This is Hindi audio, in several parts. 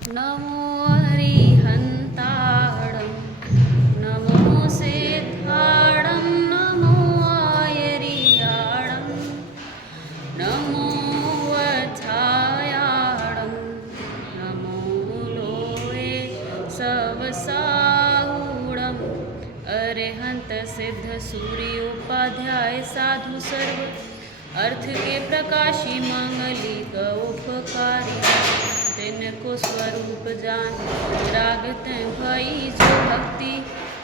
नमो अरिहन्ताणं नमो सिद्धाणं नमो आयर्याणं नमो वत्सायाणं नमो लोये सवसाहूणम् अरिहंत सिद्ध सूर्योपाध्याय साधु सर्व अर्थ के प्रकाशी मंगली का उपकारी तिनको स्वरूप जान रागते भई जो भक्ति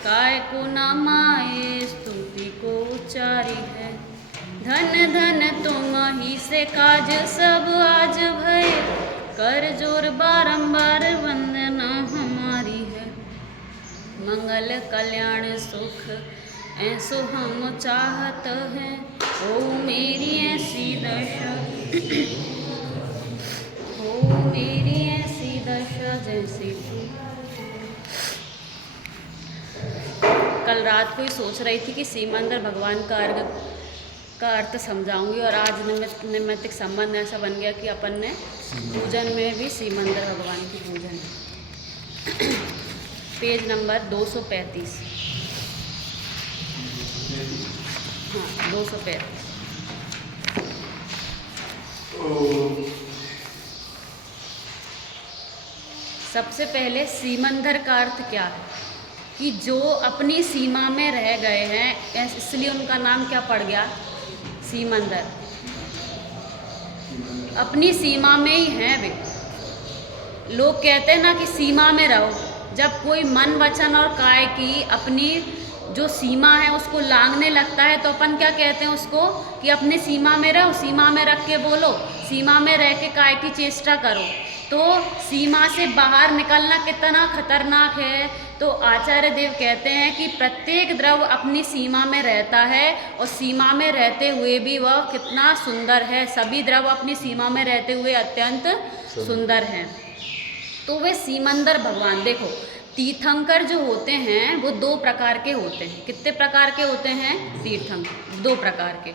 काय को न माये स्तुति को उच्चारी है। धन धन तुम ही से काज सब आज भय कर जोर बारंबार वंदना हमारी है। मंगल कल्याण सुख ऐसो हम चाहत हैं ओ मेरी ऐसी दशा हो मेरी ऐसी दशा जैसी तू। कल रात को ही सोच रही थी कि सीमंदर भगवान का अर्थ समझाऊंगी और आज नैमित्तिक संबंध ऐसा बन गया कि अपन ने पूजन में भी सीमंदर भगवान की पूजन है। Page number 235। हाँ 235। सबसे पहले सीमंदर का अर्थ क्या है कि जो अपनी सीमा में रह गए हैं, इसलिए उनका नाम क्या पड़ गया, सीमंदर। अपनी सीमा में ही हैं वे। लोग कहते हैं ना कि सीमा में रहो। जब कोई मन वचन और काय की अपनी जो सीमा है उसको लांघने लगता है तो अपन क्या कहते हैं उसको कि अपने सीमा में रहो, सीमा में रख के बोलो, सीमा में रह के काय की चेष्टा करो। तो सीमा से बाहर निकलना कितना खतरनाक है। तो आचार्य देव कहते हैं कि प्रत्येक द्रव्य अपनी सीमा में रहता है और सीमा में रहते हुए भी वह कितना सुंदर है। सभी द्रव्य अपनी सीमा में रहते हुए अत्यंत सुंदर हैं। तो वे सीमंदर भगवान, देखो तीर्थंकर जो होते हैं वो 2 प्रकार के होते हैं। कितने प्रकार के होते हैं? तीर्थंकर 2 प्रकार के।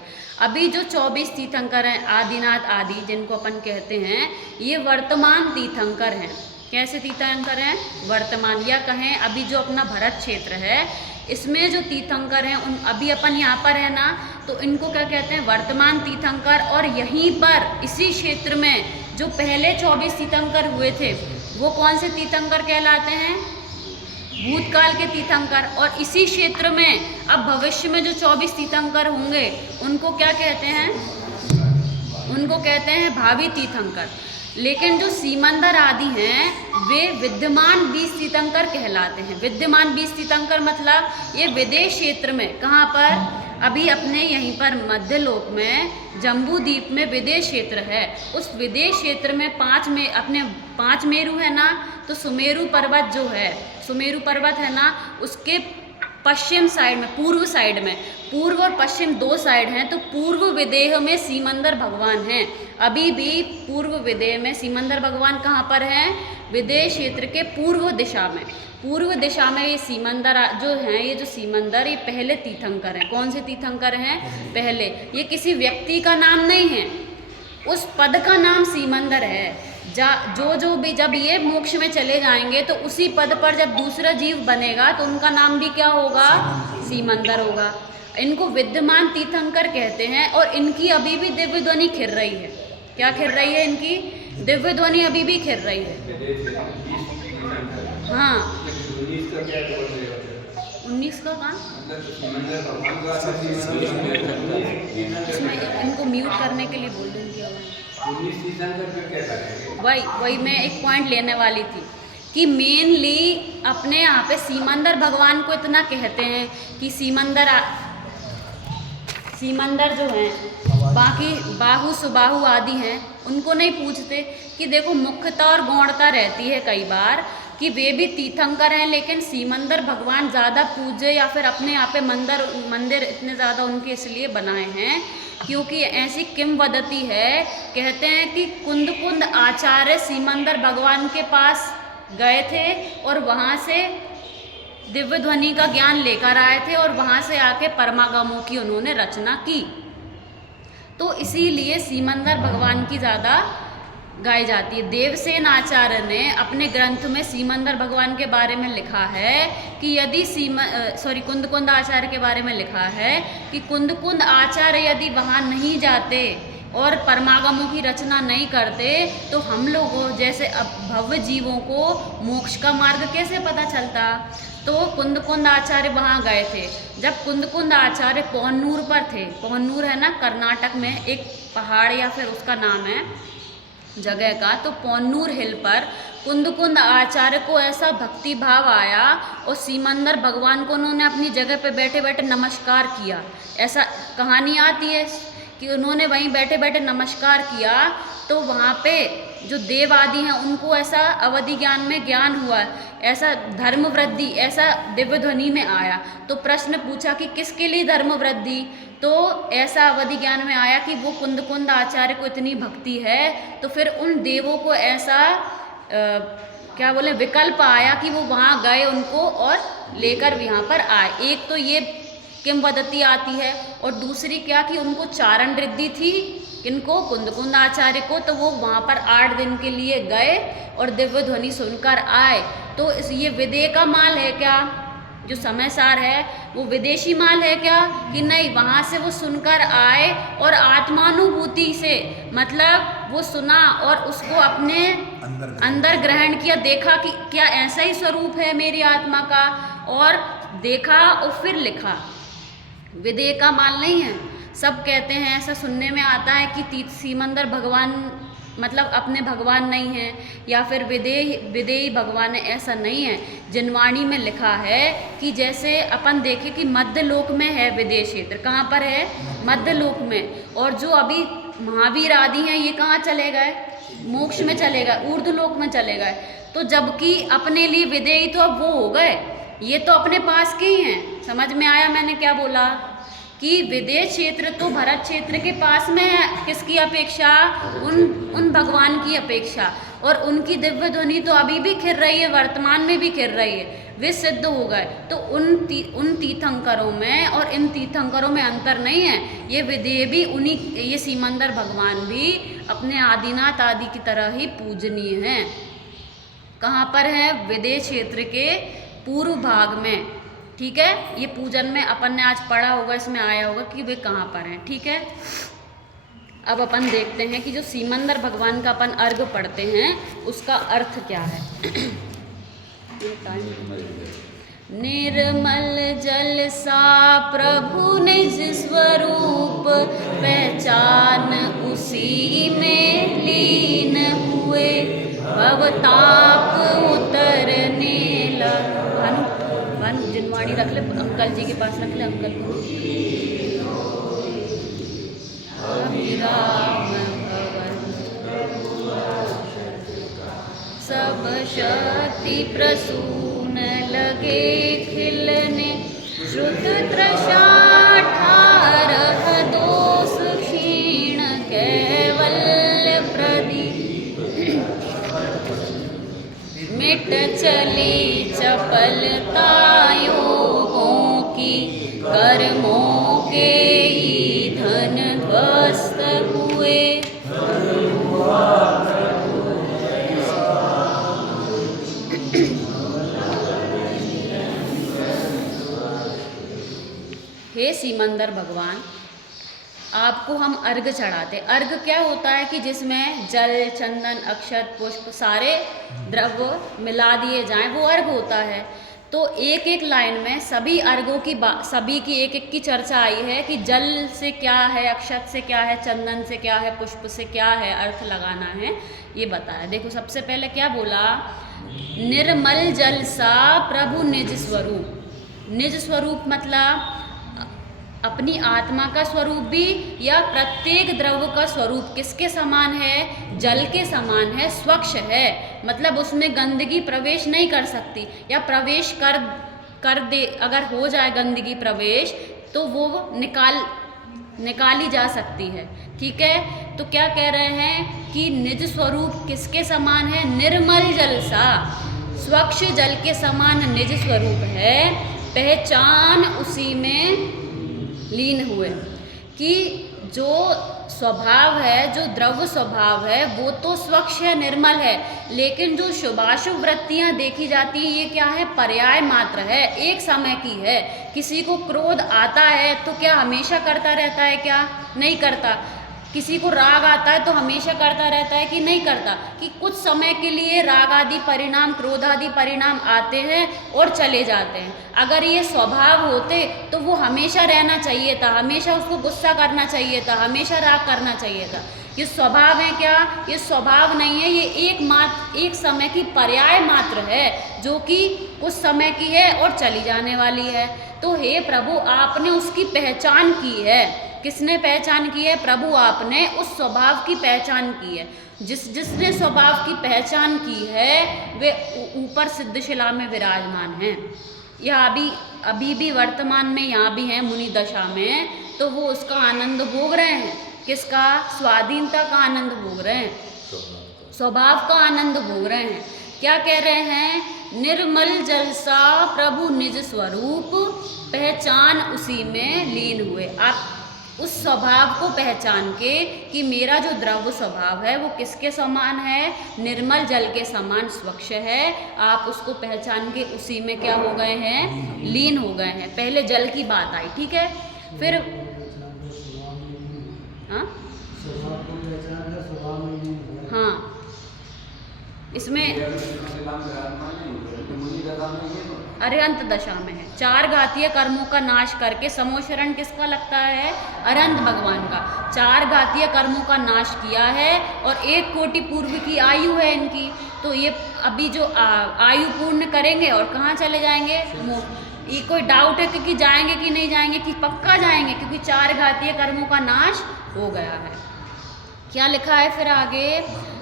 अभी जो 24 तीर्थंकर हैं आदिनाथ आदि जिनको अपन कहते हैं, ये वर्तमान तीर्थंकर हैं। कैसे तीर्थंकर हैं? वर्तमान, या कहें अभी जो अपना भरत क्षेत्र है इसमें जो तीर्थंकर हैं उन अभी अपन यहाँ पर है ना, तो इनको क्या कहते हैं? वर्तमान तीर्थंकर। और यहीं पर इसी क्षेत्र में जो पहले 24 तीर्थंकर हुए थे वो कौन से तीर्थंकर कहलाते हैं? भूतकाल के तीर्थंकर। और इसी क्षेत्र में अब भविष्य में जो 24 तीर्थंकर होंगे उनको क्या कहते हैं? उनको कहते हैं भावी तीर्थंकर। लेकिन जो सीमंदर आदि हैं वे विद्यमान 20 तीर्थंकर कहलाते हैं। विद्यमान 20 तीर्थंकर मतलब ये विदेश क्षेत्र में, कहाँ पर? अभी अपने यहीं पर मध्य लोक में जम्बू द्वीप में विदेश क्षेत्र है। उस विदेश क्षेत्र में 5 मेरु है ना, तो सुमेरु पर्वत जो है, सुमेरु पर्वत है ना, उसके पश्चिम साइड में, पूर्व साइड में, पूर्व और पश्चिम 2 साइड हैं। तो पूर्व विदेह में सीमंदर भगवान हैं। अभी भी पूर्व विदेह में सीमंदर भगवान कहाँ पर हैं? विदेश क्षेत्र के पूर्व दिशा में। पूर्व दिशा में ये सीमंदर जो हैं, ये जो सीमंदर, ये पहले तीर्थंकर हैं। कौन से तीर्थंकर हैं? पहले। ये किसी व्यक्ति का नाम नहीं है, उस पद का नाम सीमंदर है। जो भी जब ये मोक्ष में चले जाएंगे तो उसी पद पर जब दूसरा जीव बनेगा तो उनका नाम भी क्या होगा? सीमंदर होगा। इनको विद्यमान तीर्थंकर कहते हैं। और इनकी अभी भी दिव्य ध्वनि खिर रही है। क्या खिर रही है? इनकी दिव्य ध्वनि अभी भी खिर रही है। हाँ 19 का कहाँ? इनको म्यूट करने के लिए बोल देंगे। वही मैं एक पॉइंट लेने वाली थी कि मेनली अपने यहाँ पे सीमंदर भगवान को इतना कहते हैं कि सीमंदर जो हैं, बाकी बाहु सुबाहु आदि हैं, उनको नहीं पूछते कि देखो मुख्यता और गौणता रहती है कई बार कि वे भी तीर्थंकर हैं, लेकिन सीमंदर भगवान ज़्यादा पूज्य या फिर अपने यहाँ पे मंदिर इतने ज़्यादा उनके इसलिए बनाए हैं क्योंकि ऐसी किंवदंती है। कहते हैं कि कुंद आचार्य सीमंदर भगवान के पास गए थे और वहाँ से दिव्य ध्वनि का ज्ञान लेकर आए थे और वहाँ से आके परमागमों की उन्होंने रचना की। तो इसीलिए सीमंदर भगवान की ज़्यादा गाई जाती है। देवसेन आचार्य ने अपने ग्रंथ में सीमंदर भगवान के बारे में लिखा है कि यदि कुंदकुंद आचार्य के बारे में लिखा है कि कुंदकुंद आचार्य यदि वहाँ नहीं जाते और परमागमों की रचना नहीं करते तो हम लोगों जैसे भव्य जीवों को मोक्ष का मार्ग कैसे पता चलता। तो कुंदकुंद आचार्य वहाँ गए थे। जब कुंदकुंद आचार्य पौन्नूर पर थे, पौन्नूर है ना कर्नाटक में एक पहाड़ या फिर उसका नाम है जगह का, तो पौन्नूर हिल पर कुंदकुंद आचार्य को ऐसा भक्ति भाव आया और सीमंदर भगवान को उन्होंने अपनी जगह पे बैठे बैठे नमस्कार किया। ऐसा कहानी आती है कि उन्होंने वहीं बैठे बैठे नमस्कार किया तो वहाँ पे जो देव आदि हैं उनको ऐसा अवधि ज्ञान में ज्ञान हुआ, ऐसा धर्म वृद्धि, ऐसा दिव्य ध्वनि में आया। तो प्रश्न पूछा कि किसके लिए धर्म वृद्धि, तो ऐसा अवधि ज्ञान में आया कि वो कुंदकुंद आचार्य को इतनी भक्ति है तो फिर उन देवों को ऐसा क्या बोले विकल्प आया कि वो वहाँ गए उनको और लेकर यहाँ पर आए। एक तो ये किंवदंती आती है और दूसरी क्या कि उनको चारण रिद्धि थी, किनको कुंदकुंद आचार्य को, तो वो वहाँ पर 8 दिन के लिए गए और दिव्य ध्वनि सुनकर आए। तो ये विदेह का माल है क्या, जो समय सार है वो विदेशी माल है क्या कि नहीं, वहाँ से वो सुनकर आए और आत्मानुभूति से मतलब वो सुना और उसको अपने अंदर ग्रहण किया, देखा कि क्या ऐसा ही स्वरूप है मेरी आत्मा का, और देखा और फिर लिखा। विदेह का माल नहीं है। सब कहते हैं, ऐसा सुनने में आता है कि सीमंदर भगवान मतलब अपने भगवान नहीं है या फिर विदेही भगवान है, ऐसा नहीं है। जिनवाणी में लिखा है कि जैसे अपन देखें कि मध्य लोक में है विदेह क्षेत्र, कहाँ पर है, मध्य लोक में, और जो अभी महावीर आदि हैं ये कहाँ चले गए, मोक्ष में चले गए, ऊर्ध्व लोक में चले गए। तो जबकि अपने लिए विदेही तो अब वो हो गए, ये तो अपने पास के ही हैं। समझ में आया मैंने क्या बोला कि विदेह क्षेत्र तो भरत क्षेत्र के पास में है, किसकी अपेक्षा, उन भगवान की अपेक्षा, और उनकी दिव्य ध्वनि तो अभी भी खिर रही है, वर्तमान में भी खिर रही है, वे सिद्ध हो गए। तो उन तीर्थंकरों में और इन तीर्थंकरों में अंतर नहीं है। ये विदेह भी उन्हीं, ये सीमंदर भगवान भी अपने आदिनाथ आदि की तरह ही पूजनीय हैं। कहाँ पर है, विदेह क्षेत्र के पूर्व भाग में, ठीक है। ये पूजन में अपन ने आज पढ़ा होगा, इसमें आया होगा कि वे कहाँ पर हैं, ठीक है। अब अपन देखते हैं कि जो सीमंदर भगवान का अपन अर्घ पढ़ते हैं उसका अर्थ क्या है। निर्मल जल सा प्रभु निज स्वरूप, पहचान उसी में लीन हुए, भवताप उतरने लगा। भानु जिनवाणी रख ले, अंकल जी के पास रख ले, अंकल को। अभिराम भवन सब शक्ति प्रसून लगे खिलने, श्रुत तृषा 18 दोष क्षीण कैवल्य प्रदीप, मिट चली चपलता योगों की, कर्मों के ईंधन ध्वस्त हुए। हे सीमंदर भगवान, आपको हम अर्घ चढ़ाते। अर्घ क्या होता है कि जिसमें जल, चंदन, अक्षत, पुष्प सारे द्रव्य मिला दिए जाएं, वो अर्घ होता है। तो एक एक लाइन में सभी अर्घों की सभी की एक एक की चर्चा आई है कि जल से क्या है, अक्षत से क्या है, चंदन से क्या है, पुष्प से क्या है, अर्थ लगाना है, ये बताया। देखो सबसे पहले क्या बोला, निर्मल जल सा प्रभु निज स्वरूप। निज स्वरूप मतलब अपनी आत्मा का स्वरूप भी, या प्रत्येक द्रव्य का स्वरूप किसके समान है, जल के समान है, स्वच्छ है, मतलब उसमें गंदगी प्रवेश नहीं कर सकती, या प्रवेश कर दे, अगर हो जाए गंदगी प्रवेश तो वो निकाली जा सकती है, ठीक है। तो क्या कह रहे हैं कि निज स्वरूप किसके समान है, निर्मल जल सा, स्वच्छ जल के समान निज स्वरूप है, पहचान उसी में लीन हुए। कि जो स्वभाव है, जो द्रव्य स्वभाव है वो तो स्वच्छ है, निर्मल है, लेकिन जो शुभाशुभ वृत्तियां देखी जाती है ये क्या है, पर्याय मात्र है, एक समय की है। किसी को क्रोध आता है तो क्या हमेशा करता रहता है, क्या नहीं करता। किसी को राग आता है तो हमेशा करता रहता है कि नहीं करता, कि कुछ समय के लिए राग आदि परिणाम, क्रोध आदि परिणाम आते हैं और चले जाते हैं। अगर ये स्वभाव होते तो वो हमेशा रहना चाहिए था, हमेशा उसको गुस्सा करना चाहिए था, हमेशा राग करना चाहिए था। ये स्वभाव है क्या, ये स्वभाव नहीं है, ये एक समय की पर्याय मात्र है, जो कि कुछ समय की है और चली जाने वाली है। तो हे प्रभु, आपने उसकी पहचान की है। किसने पहचान की है, प्रभु आपने उस स्वभाव की पहचान की है। जिसने स्वभाव की पहचान की है वे ऊपर सिद्धशिला में विराजमान हैं। यह अभी भी वर्तमान में यहाँ भी हैं मुनि दशा में, तो वो उसका आनंद भोग रहे हैं। किसका, स्वाधीनता का आनंद भोग रहे हैं, स्वभाव का आनंद भोग रहे हैं। क्या कह रहे हैं, निर्मल जल सा प्रभु निज स्वरूप, पहचान उसी में लीन हुए। आप उस स्वभाव को पहचान के कि मेरा जो द्रव्य स्वभाव है वो किसके समान है, निर्मल जल के समान स्वच्छ है, आप उसको पहचान के उसी में क्या हो गए हैं, लीन हो गए हैं। पहले जल की बात आई, ठीक है, फिर हाँ इसमें अरहंत दशा में है। 4 घातीय कर्मों का नाश करके समोशरण किसका लगता है, अरहंत भगवान का। 4 घातीय कर्मों का नाश किया है और 1 कोटि पूर्व की आयु है इनकी। तो ये अभी जो आयु पूर्ण करेंगे और कहाँ चले जाएंगे, ये कोई डाउट है कि जाएंगे कि नहीं जाएंगे, कि पक्का जाएंगे, क्योंकि 4 घातीय कर्मों का नाश हो गया है। क्या लिखा है फिर आगे,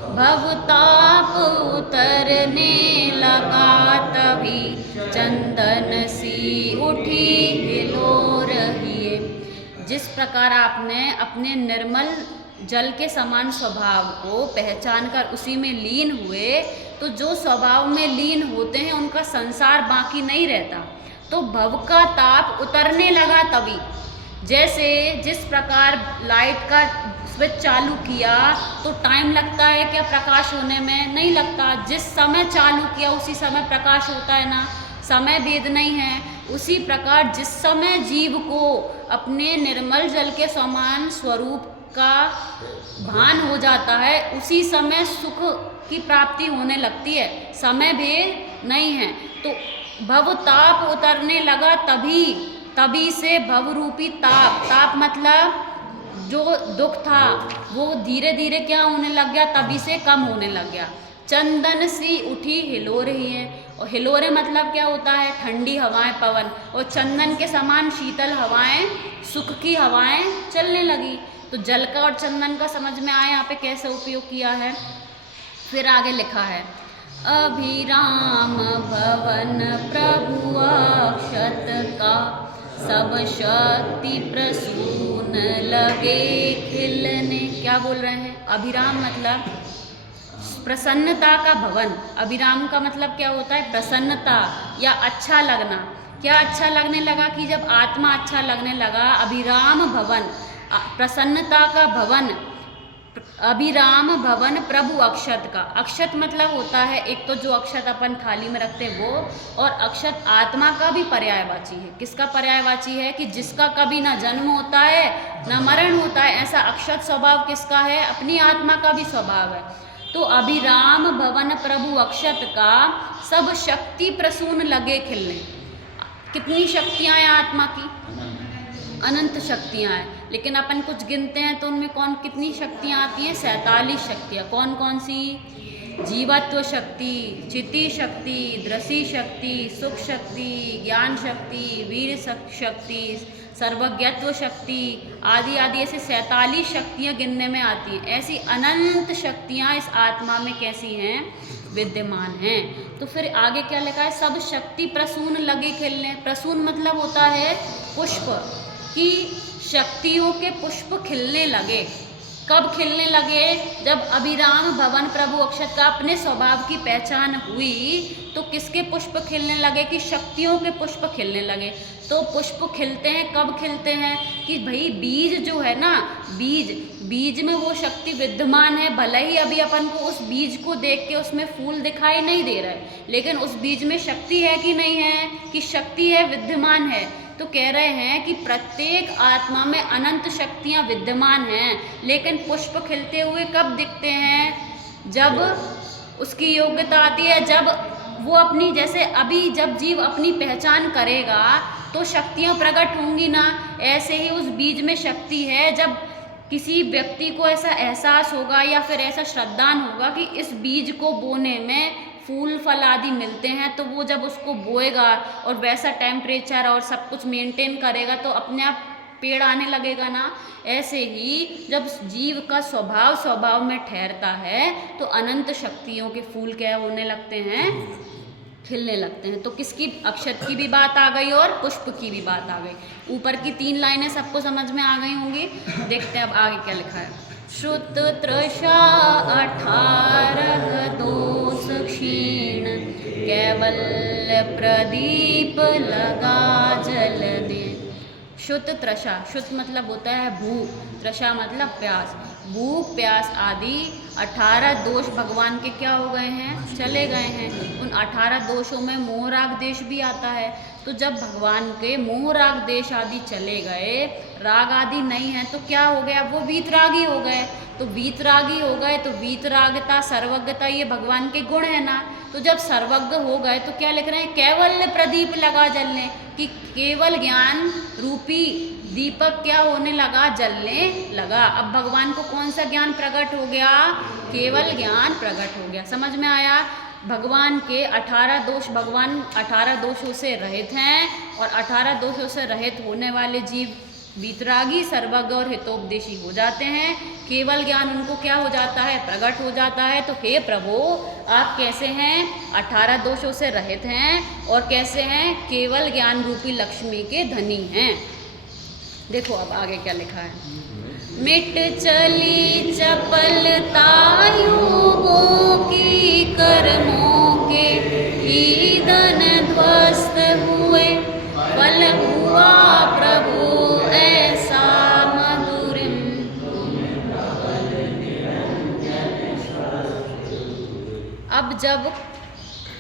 भवताप उतरने लगा तभी, चंदन सी उठी हिलो रही है। जिस प्रकार आपने अपने निर्मल जल के समान स्वभाव को पहचान कर उसी में लीन हुए, तो जो स्वभाव में लीन होते हैं उनका संसार बाकी नहीं रहता। तो भव का ताप उतरने लगा तभी, जैसे जिस प्रकार लाइट का स्विच चालू किया तो टाइम लगता है क्या प्रकाश होने में, नहीं लगता। जिस समय चालू किया उसी समय प्रकाश होता है ना, समय भेद नहीं है। उसी प्रकार जिस समय जीव को अपने निर्मल जल के समान स्वरूप का भान हो जाता है, उसी समय सुख की प्राप्ति होने लगती है, समय भेद नहीं है। तो भव ताप उतरने लगा तभी से भव रूपी ताप, ताप मतलब जो दुख था वो धीरे धीरे क्या होने लग गया, तभी से कम होने लग गया। चंदन सी उठी हिलो रही है, और हिलोरे मतलब क्या होता है, ठंडी हवाएं, पवन, और चंदन के समान शीतल हवाएं, सुख की हवाएं चलने लगी। तो जल का और चंदन का समझ में आया यहाँ पे कैसे उपयोग किया है। फिर आगे लिखा है, अभिराम भवन प्रभु अक्षत का, सब शक्ति प्रसून लगे खिलने। क्या बोल रहे हैं, अभिराम मतलब प्रसन्नता का भवन। अभिराम का मतलब क्या होता है, प्रसन्नता या अच्छा लगना। क्या अच्छा लगने लगा, कि जब आत्मा अच्छा लगने लगा, अभिराम भवन, प्रसन्नता का भवन, अभिराम भवन प्रभु अक्षत का। अक्षत मतलब होता है, एक तो जो अक्षत अपन थाली में रखते हैं वो, और अक्षत आत्मा का भी पर्यायवाची है। किसका पर्यायवाची है, कि जिसका कभी ना जन्म होता है ना मरण होता है, ऐसा अक्षत स्वभाव किसका है, अपनी आत्मा का भी स्वभाव है। तो अभिराम भवन प्रभु अक्षत का, सब शक्ति प्रसून लगे खिलने। कितनी शक्तियां हैं आत्मा की, अनंत शक्तियां हैं, लेकिन अपन कुछ गिनते हैं तो उनमें कितनी शक्तियां आती हैं, 47 शक्तियां। कौन कौन सी, जीवत्व शक्ति, चिति शक्ति, दृषि शक्ति, सुख शक्ति, ज्ञान शक्ति, वीर शक्ति, सर्वज्ञत्व शक्ति आदि आदि, ऐसे 47 शक्तियां गिनने में आती हैं। ऐसी अनंत शक्तियां इस आत्मा में कैसी हैं, विद्यमान हैं। तो फिर आगे क्या लिखा है, सब शक्ति प्रसून लगे खिलने। प्रसून मतलब होता है पुष्प, कि शक्तियों के पुष्प खिलने लगे। कब खिलने लगे, जब अभिराम भवन प्रभु अक्षत का अपने स्वभाव की पहचान हुई, तो किसके पुष्प खिलने लगे, कि शक्तियों के पुष्प खिलने लगे। तो पुष्प खिलते हैं, कब खिलते हैं, कि भाई बीज जो है ना, बीज में वो शक्ति विद्यमान है, भले ही अभी अपन को उस बीज को देख के उसमें फूल दिखाई नहीं दे रहा है, लेकिन उस बीज में शक्ति है कि नहीं है, कि शक्ति है, विद्यमान है। तो कह रहे हैं कि प्रत्येक आत्मा में अनंत शक्तियां विद्यमान हैं, लेकिन पुष्प खिलते हुए कब दिखते हैं, जब उसकी योग्यता आती है, जब वो अपनी, जैसे अभी जब जीव अपनी पहचान करेगा तो शक्तियां प्रकट होंगी ना, ऐसे ही उस बीज में शक्ति है। जब किसी व्यक्ति को ऐसा एहसास होगा या फिर ऐसा श्रद्धान होगा कि इस बीज को बोने में फूल फल आदि मिलते हैं, तो वो जब उसको बोएगा और वैसा टेम्परेचर और सब कुछ मेंटेन करेगा तो अपने आप पेड़ आने लगेगा ना। ऐसे ही जब जीव का स्वभाव में ठहरता है तो अनंत शक्तियों के फूल क्या होने लगते हैं, खिलने लगते हैं। तो किसकी, अक्षत की भी बात आ गई और पुष्प की भी बात आ गई। ऊपर की 3 लाइनें सबको समझ में आ गई होंगी। देखते हैं अब आगे क्या लिखा है। श्रुत तृषा 18 दोष क्षीण, कैवल्य प्रदीप लगा जल में। शुद्ध तृषा, शुद्ध मतलब होता है भूख, तृषा मतलब प्यास, भूख प्यास आदि 18 दोष भगवान के क्या हो गए हैं, चले गए हैं। उन 18 दोषों में मोह राग देश भी आता है। तो जब भगवान के मोह राग देश आदि चले गए, राग आदि नहीं है, तो क्या हो गया, वो वीतरागी हो गए। तो वीतरागी हो गए तो वीतरागता सर्वज्ञता ये भगवान के गुण है ना। तो जब सर्वज्ञ हो गए तो क्या लिख रहे हैं, केवल प्रदीप लगा जलने, कि केवल ज्ञान रूपी दीपक क्या होने लगा, जलने लगा। अब भगवान को कौन सा ज्ञान प्रकट हो गया, केवल ज्ञान प्रकट हो गया। समझ में आया। भगवान के 18 दोष, भगवान 18 दोषों से रहित हैं, और 18 दोषों से रहित होने वाले जीव वीतरागी सर्वज्ञ और हितोपदेशी हो जाते हैं। केवल ज्ञान उनको क्या हो जाता है, प्रकट हो जाता है। तो हे प्रभु आप कैसे हैं, 18 दोषों से रहित हैं, और कैसे हैं, केवल ज्ञान रूपी लक्ष्मी के धनी हैं। देखो अब आगे क्या लिखा है। मिट चली चपलता योगों की, कर्मों के ईंधन ध्वस्त हुए, फल हुआ प्रभु ऐसा मधुरिम। अब जब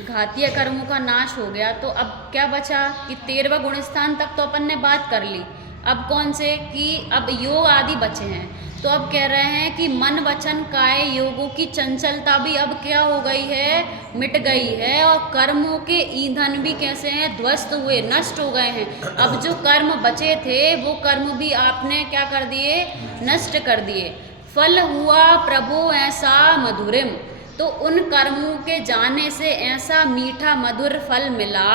घातीय कर्मों का नाश हो गया तो अब क्या बचा, कि 13वां गुण स्थान तक तो अपन ने बात कर ली। अब कौन से, कि अब योग आदि बचे हैं। तो अब कह रहे हैं कि मन वचन काय योगों की चंचलता भी अब क्या हो गई है, मिट गई है, और कर्मों के ईंधन भी कैसे हैं, ध्वस्त हुए, नष्ट हो गए हैं। अब जो कर्म बचे थे वो कर्म भी आपने क्या कर दिए, नष्ट कर दिए। फल हुआ प्रभु ऐसा मधुरिम, तो उन कर्मों के जाने से ऐसा मीठा मधुर फल मिला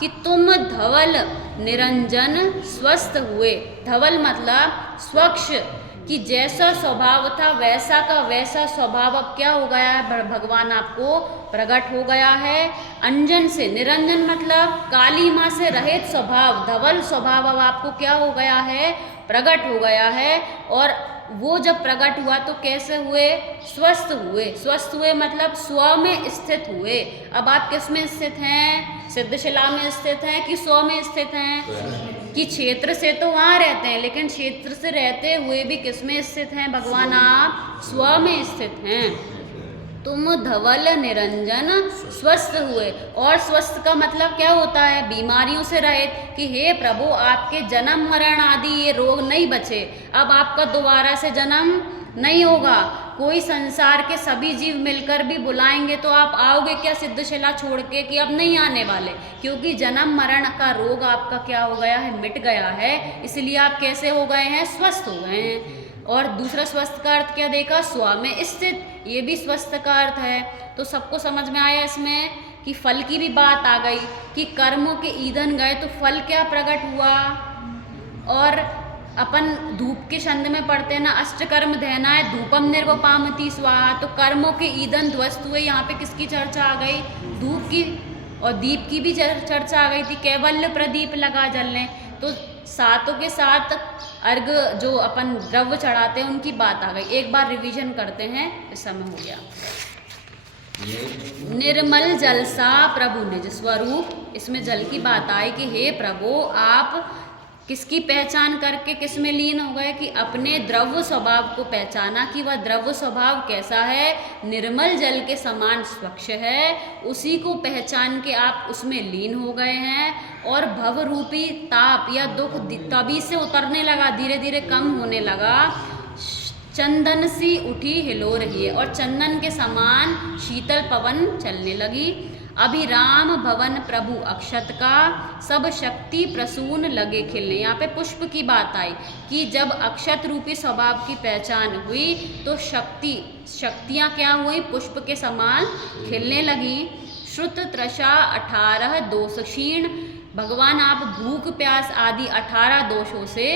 कि तुम धवल निरंजन स्वस्थ हुए। धवल मतलब स्वच्छ, कि जैसा स्वभाव था वैसा का वैसा स्वभाव अब क्या हो गया है, भगवान आपको प्रकट हो गया है। अंजन से, निरंजन मतलब काली माँ से रहित स्वभाव, धवल स्वभाव अब आपको क्या हो गया है, प्रकट हो गया है। और वो जब प्रकट हुआ तो कैसे हुए, स्वस्थ हुए। स्वस्थ हुए मतलब स्व में स्थित हुए। अब आप किस में स्थित हैं, सिद्धशिला में स्थित हैं कि स्व में स्थित हैं, कि क्षेत्र से तो वहाँ रहते हैं, लेकिन क्षेत्र से रहते हुए भी किस में स्थित हैं भगवान, आप स्व में स्थित हैं। तुम धवल निरंजन स्वस्थ हुए। और स्वस्थ का मतलब क्या होता है, बीमारियों से रहित, कि हे प्रभु आपके जन्म मरण आदि ये रोग नहीं बचे, अब आपका दोबारा से जन्म नहीं होगा। कोई संसार के सभी जीव मिलकर भी बुलाएंगे तो आप आओगे क्या सिद्धशिला छोड़ के, कि अब नहीं आने वाले, क्योंकि जन्म मरण का रोग आपका क्या हो गया है, मिट गया है। इसलिए आप कैसे हो गए हैं, स्वस्थ हो गए हैं। और दूसरा स्वस्थ का अर्थ क्या देखा, स्व में स्थित, ये भी स्वस्थ का अर्थ है। तो सबको समझ में आया इसमें, कि फल की भी बात आ गई, कि कर्मों के ईंधन गए तो फल क्या प्रकट हुआ। और अपन धूप के छंद में पढ़ते हैं ना, अष्टकर्म धैना है धूपम निर्वपामति स्वाहा, तो कर्मों के ईंधन ध्वस्त हुए। यहाँ पे किसकी चर्चा आ गई, धूप की, और दीप की भी चर्चा आ गई थी, कैवल्य प्रदीप लगा जलने। तो सातों के साथ अर्घ जो अपन द्रव्य चढ़ाते हैं उनकी बात आ गई। एक बार रिवीजन करते हैं, इस समय हो गया। निर्मल जल सा प्रभु निज स्वरूप, इसमें जल की बात आई कि हे प्रभु आप किसकी पहचान करके किस में लीन हो गए कि अपने द्रव्य स्वभाव को पहचाना कि वह द्रव्य स्वभाव कैसा है, निर्मल जल के समान स्वच्छ है, उसी को पहचान के आप उसमें लीन हो गए हैं। और भव रूपी ताप या दुख तभी से उतरने लगा, धीरे धीरे कम होने लगा। चंदन सी उठी हिलो रही है और चंदन के समान शीतल पवन चलने लगी। अभिराम भवन प्रभु अक्षत का सब शक्ति प्रसून लगे खिलने। यहाँ पे पुष्प की बात आई कि जब अक्षत रूपी स्वभाव की पहचान हुई तो शक्तियाँ क्या हुई, पुष्प के समान खिलने लगी। श्रुत त्रषा 18 दोष क्षीण, भगवान आप भूख प्यास आदि 18 दोषों से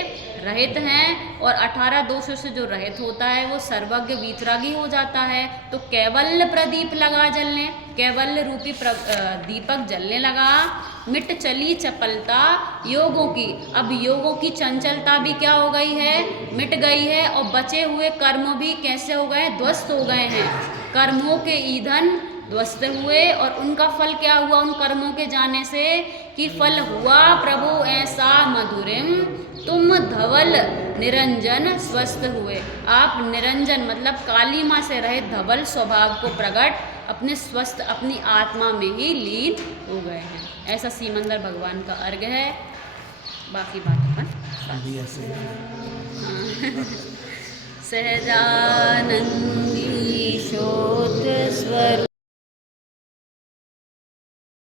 रहित हैं और 18 दोषों से जो रहित होता है वो सर्वज्ञ वीतरागी हो जाता है। तो कैवल्य प्रदीप लगा जलने, कैवल्य रूपी दीपक जलने लगा। मिट चली चपलता योगों की, अब योगों की चंचलता भी क्या हो गई है, मिट गई है। और बचे हुए कर्म भी कैसे हो गए, ध्वस्त हो गए हैं। कर्मों के ईंधन ध्वस्त हुए और उनका फल क्या हुआ उन कर्मों के जाने से कि फल हुआ प्रभु ऐसा मधुरिम, तुम धवल निरंजन स्वस्थ हुए। आप निरंजन मतलब कालीमा से रहित धवल स्वभाव को प्रकट अपने स्वस्थ अपनी आत्मा में ही लीन हो गए हैं। ऐसा सीमंदर भगवान का अर्घ है। बाकी बात अपन सहजानंदी शोध स्वर